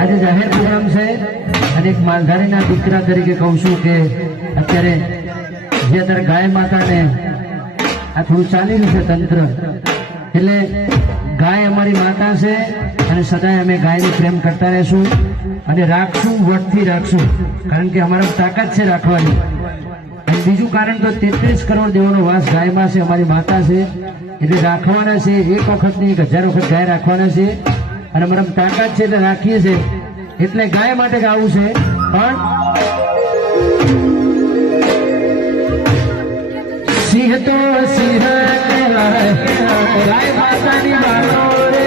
આજે જાહેર પ્રોગ્રામ છે અને એક માલધારીના દીકરા તરીકે કહું છું કે અત્યારે જે અત્યારે ગાય માતાને આ થોડું ચાલી રહ્યું છે તંત્ર, એટલે ગાય અમારી માતા છે અને સદાય અમે ગાયને પ્રેમ કરતા રહેશું અને રાખશું, વટથી રાખશું, કારણ કે અમારા તાકાત છે રાખવાની. અને બીજું કારણ તો 33 કરોડ દેવોનો વાસ ગાયમાં છે, અમારી માતા છે એટલે રાખવાના છે. એક વખત નહીં, 1000 વખત ગાય રાખવાના છે અને અમારા તાકાત છે એટલે રાખીએ છીએ. એટલે ગાય માટે ગાવું છે. પણ સિંહ તો સિંહ કહેવાય, ગાય માતાની બાળો રે